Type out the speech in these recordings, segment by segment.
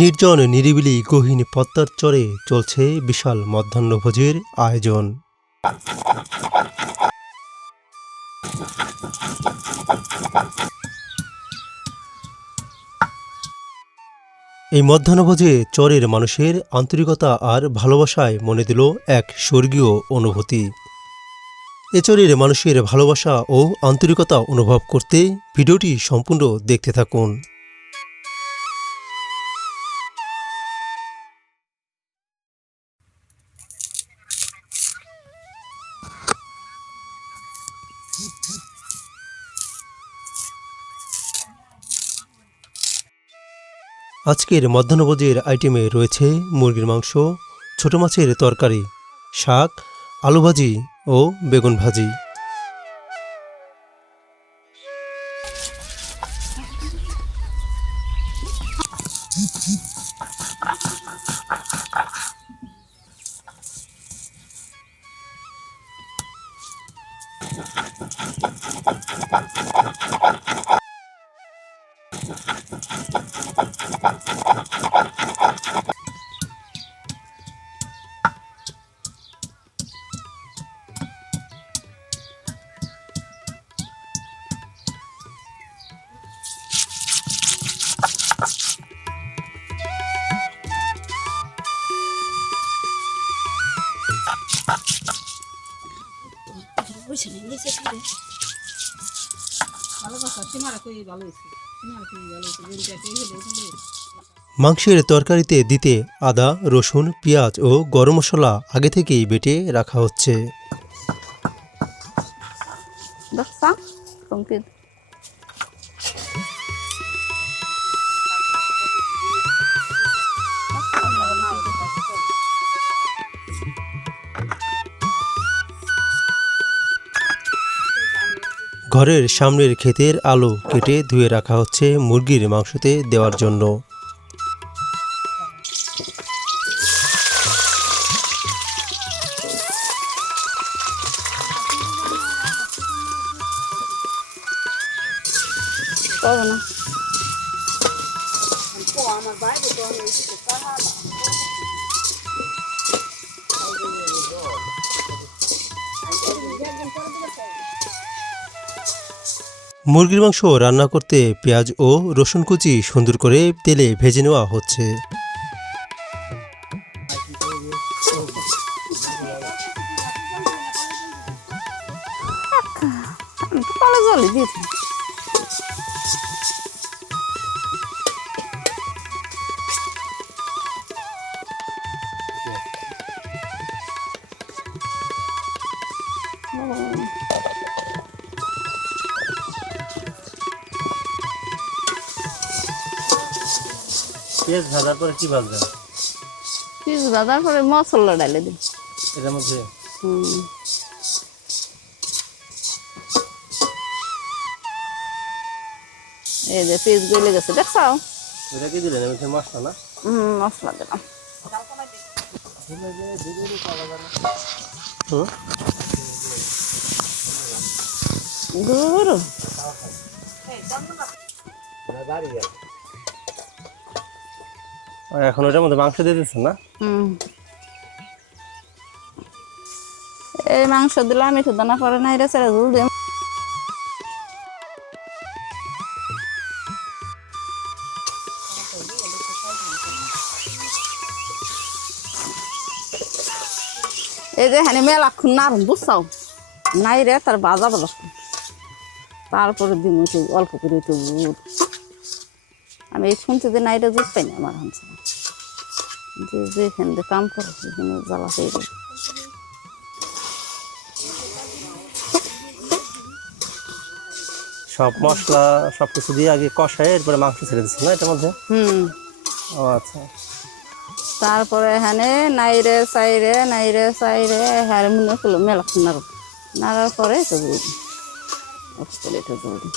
নির্জন নিরিবিলি গহীন পদ্মার চরে চলছে বিশাল মধ্যাহ্নভোজের আয়োজন। এই মধ্যাহ্নভোজে চরের মানুষের আন্তরিকতা আর ভালোবাসায় মনে দিল এক স্বর্গীয় অনুভূতি। এ চরের মানুষের ভালোবাসা ও আন্তরিকতা অনুভব করতে ভিডিওটি সম্পূর্ণ দেখতে থাকুন। আজকের মধ্যাহ্নভোজের আইটেমে রয়েছে মুরগির মাংস, ছোট মাছের তরকারি, শাক, আলু ভাজি ও বেগুন ভাজি। মাংসের তরকারিতে দিতে আদা, রসুন, পেঁয়াজ ও গরম মশলা আগে থেকেই বেটে রাখা হচ্ছে। ঘরের সামনের ক্ষেতের আলু কেটে ধুয়ে রাখা হচ্ছে মুরগির মাংসতে দেওয়ার জন্য। মুরগির মাংস রান্না করতে পেঁয়াজ ও রসুন কুচি সুন্দর করে তেলে ভেজে নেওয়া হচ্ছে। পেঁয়াজ ভাজার পরে কি ভাজবেন? পেঁয়াজ ভাজার পরে মশলা ঢালে দিন এটার মধ্যে। এই যে পেঁয়াজ গলে গেছে, দেখছো? এটা কি দিলেন? এর মশলা না? মশলা দিলাম। গুঁড়ো এখন ওটার মধ্যে মাংস দিয়ে দিচ্ছেন না? এই মাংস দিলাম, একটু দানা পরে নাই রে ছেড়ে ঝুল দিয়ে। এই যে হ্যাঁ মেলাক্ষণ নাড়ুন, বুঝছাও নাই রে তার বাজা বলা, তারপরে দিন একটু অল্প করে একটু গুড়। আমি এই শুনতে যে নাইরে দুধ পাই না আমার হাঁস, যে যেখান দিয়ে কাম করে সেখানে জ্বালা পেয়ে যায়। সব মশলা সবকিছু দিয়ে আগে কষায় এরপরে মাংস ছেড়ে দিচ্ছেন না এটার মধ্যে? ও আচ্ছা। তারপরে এখানে নাইরে চাইরে হ্যাঁ মনে করলো মেলাক্ষণ নাড়ব, নাড়ার পরে একটু জল দিই, একটু জল দিই।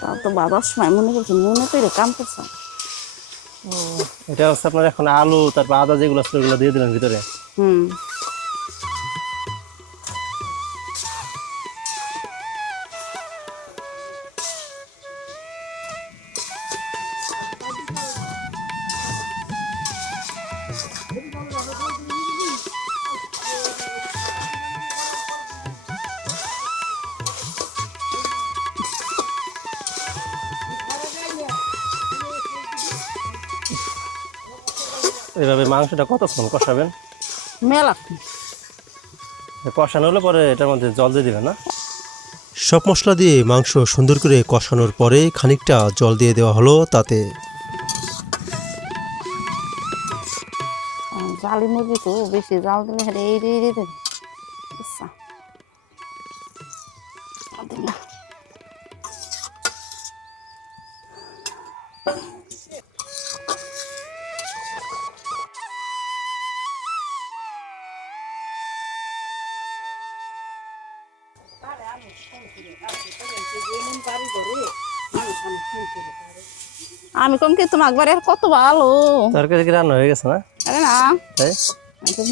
তার তো বাবার সময় মনে করছি, মনে করে কাম করছে। এটা হচ্ছে আপনার এখন আলু তারপর আদা যেগুলো ছিল ওগুলো দিয়ে দিলেন ভিতরে। এইভাবে মাংসটা কতক্ষণ কষাবেন? মেলাক্ষণ। কষানো হলে পরে এটার মধ্যে জল দিয়ে দিবেন না? সব মশলা দিয়ে মাংস সুন্দর করে কষানোর পরে খানিকটা জল দিয়ে দেওয়া হলো তাতে। জালি মুরগি তো বেশি জাল দিলে হেরে এই দিয়ে দেবে। আচ্ছা দিলাম। আমি কম কি তোমার একবার কত ভালো। তরকারি কি রান্না হয়ে গেছে না? আরে না, তাই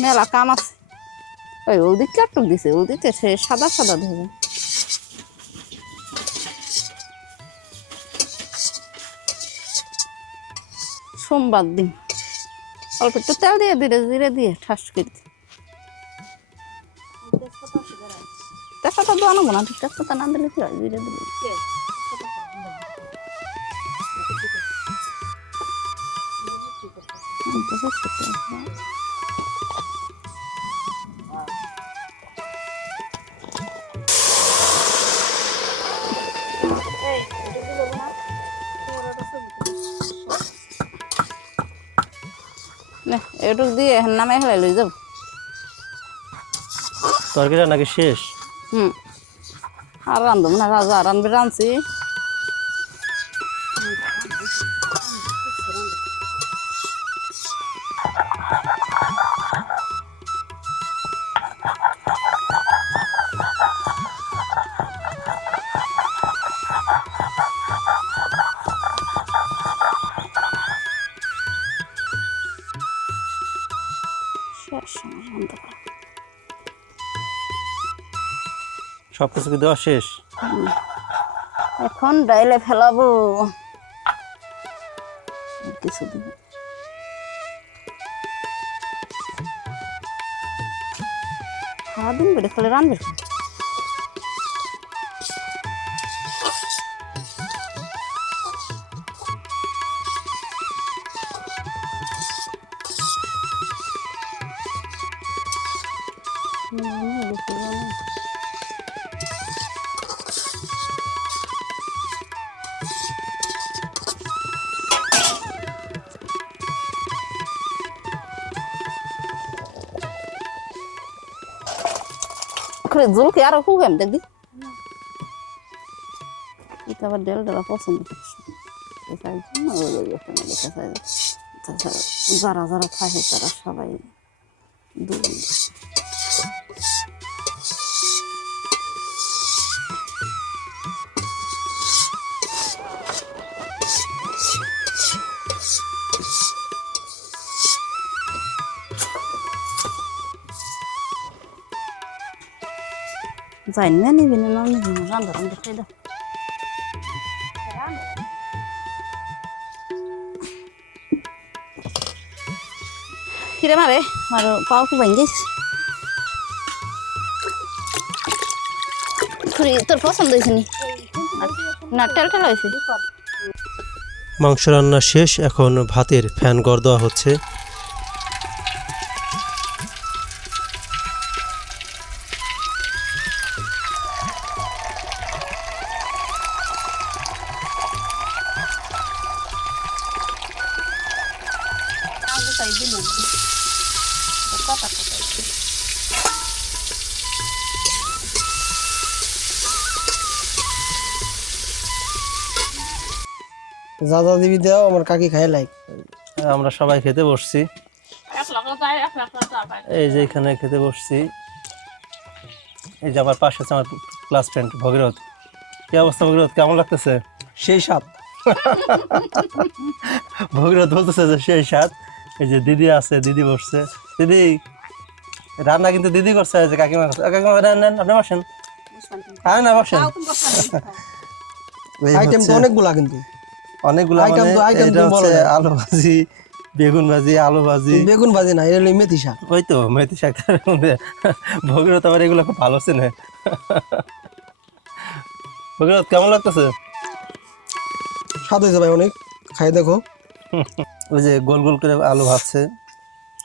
মেলা কাম আছে। ওই ওদিক চারটুক দিছে, ওদিকে সে সাদা সাদা দেবে। সোমবার দিন অল্প একটু তেল দিয়ে ধীরে ধীরে দিয়ে ঠাস করে দিই। তেজপাতা তো আনবো না, তেজপাতা না দিলে কি হয়, ধীরে দিলে এটুক দিয়ে নামে হেলাই লই যাব। তরকারি নাকি শেষ? আর রান্ধব না, রাজা রানবে রাঁধছি। সব কিছু কি দেওয়া শেষ? এখন ডাইলে ফেলাবো কিছু দিব। সারাদিন বেড়ে ফেলে রানবে। জলকে আরো খুব এম দেখবি এটা আবার ডেল ডেলা পছন্দ করছে। যারা যারা থাকে তারা সবাই দুই যাই না নিবি না না নিবি না রান্না রান্না খাই দাও। কিরে মারে আর পাও কি ভাঙ গেছে? তোর পছন্দ হয়েছে নি না? টেল টেল হয়েছে। মাংস রান্না শেষ, এখন ভাতের ফ্যান গড় দেওয়া হচ্ছে। যা যা দিবি দাও, আমার কাকি খাই লাইক। আমরা সবাই খেতে বসছি, এই যে এখানে খেতে বসছি। এই যে আমার পাশে আছে আমার ক্লাস ফ্রেন্ড ভগীরথ। কি অবস্থা ভগীরথ, কেমন লাগতেছে? সেই সাত ভগীরথ বলতেছে যে সেই স্বাদ। এই যে দিদি আছে, দিদি বসছে। দিদি রান্না কিন্তু দিদি করছে, যে কাকিমা করছে। কাকিমা নেন, আপনি বসেন। হ্যাঁ না বসেন। আইটেম তো অনেকগুলা, কিন্তু অনেকগুলো আইটেম তো আইটেম এটা তো বলো হচ্ছে না। আলু ভাজি, বেগুন ভাজি, আলু ভাজি। বেগুন ভাজি না, এটা হলো মেথি শাক। ওই তো মেথি শাকের মধ্যে ভগীরথ আবার এগুলো খুব ভালো চেনে। ভগীরথ কেমন লাগতেছে? স্বাদ হয়েছে ভাই অনেক, খাই দেখো। ওই যে গোল গোল করে আলু ভাজছে,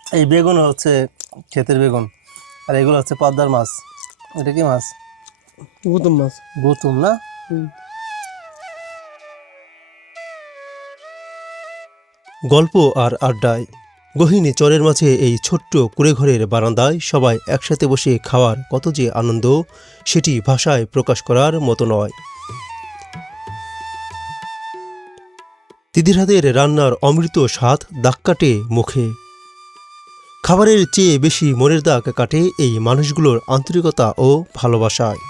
এই বেগুন হচ্ছে ক্ষেতের বেগুন, আর এগুলো হচ্ছে পদ্মার মাছ। এটা কি মাছ? গুতুম মাছ। গুতুম না? গল্প আর আড্ডায় গহীন চরের মাঝে এই ছোট্ট কুঁড়েঘরের বারান্দায় সবাই একসাথে বসে খাওয়ার কত যে আনন্দ, সেটি ভাষায় প্রকাশ করার মতো নয়। দিদির হাতের রান্নার অমৃত স্বাদ দাগ কাটে মুখে। খাবারের চেয়ে বেশি মনের দাগ কাটে এই মানুষগুলোর আন্তরিকতা ও ভালোবাসায়।